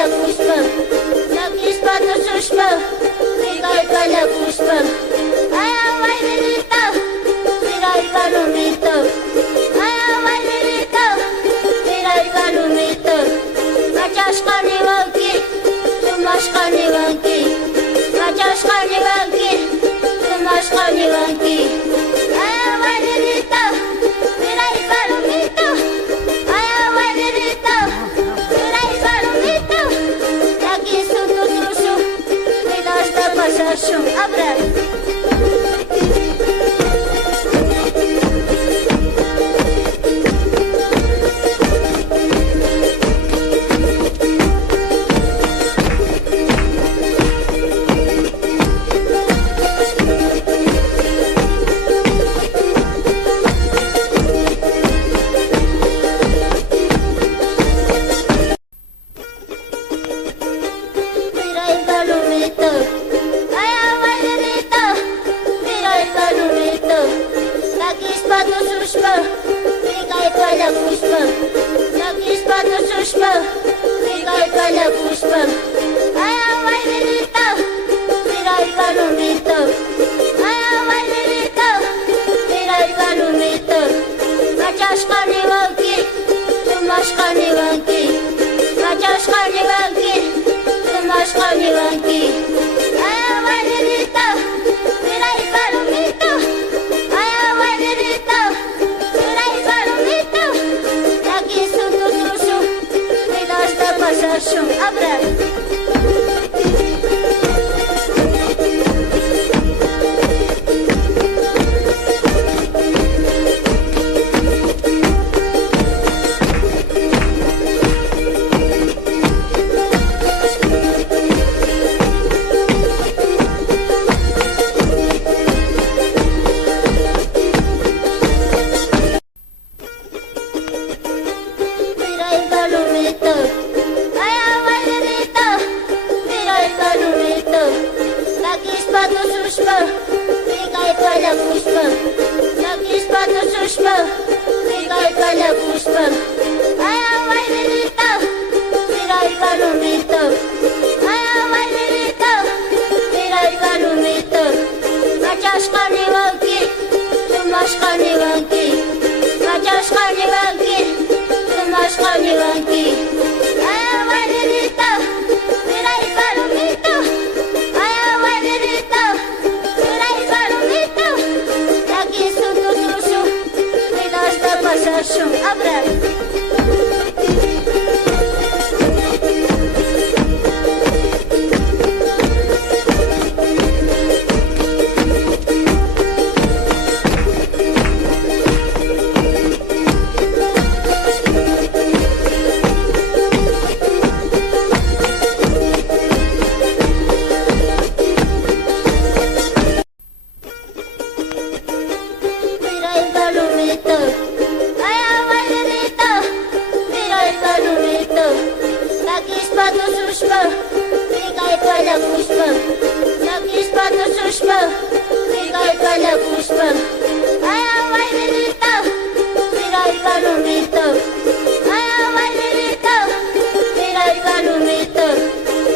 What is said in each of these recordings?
puspam, jakiś panu suszpam, biegaj pana puspam. A ja wajnilita, biraj panu mito. A ja wajnilita, biraj panu mito. Maciaszka nie łąki, tu maszka nie łąki. Maciaszka nie łąki, tu maszka nie łąki. A ja wajnilita, biraj panu mito. A ja wajnilita, biraj panu mito. Jaki sutu susu, wydasz do pasaszu, abra.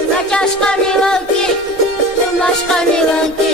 Maciaszka nie łąki, tu maszka nie łąki.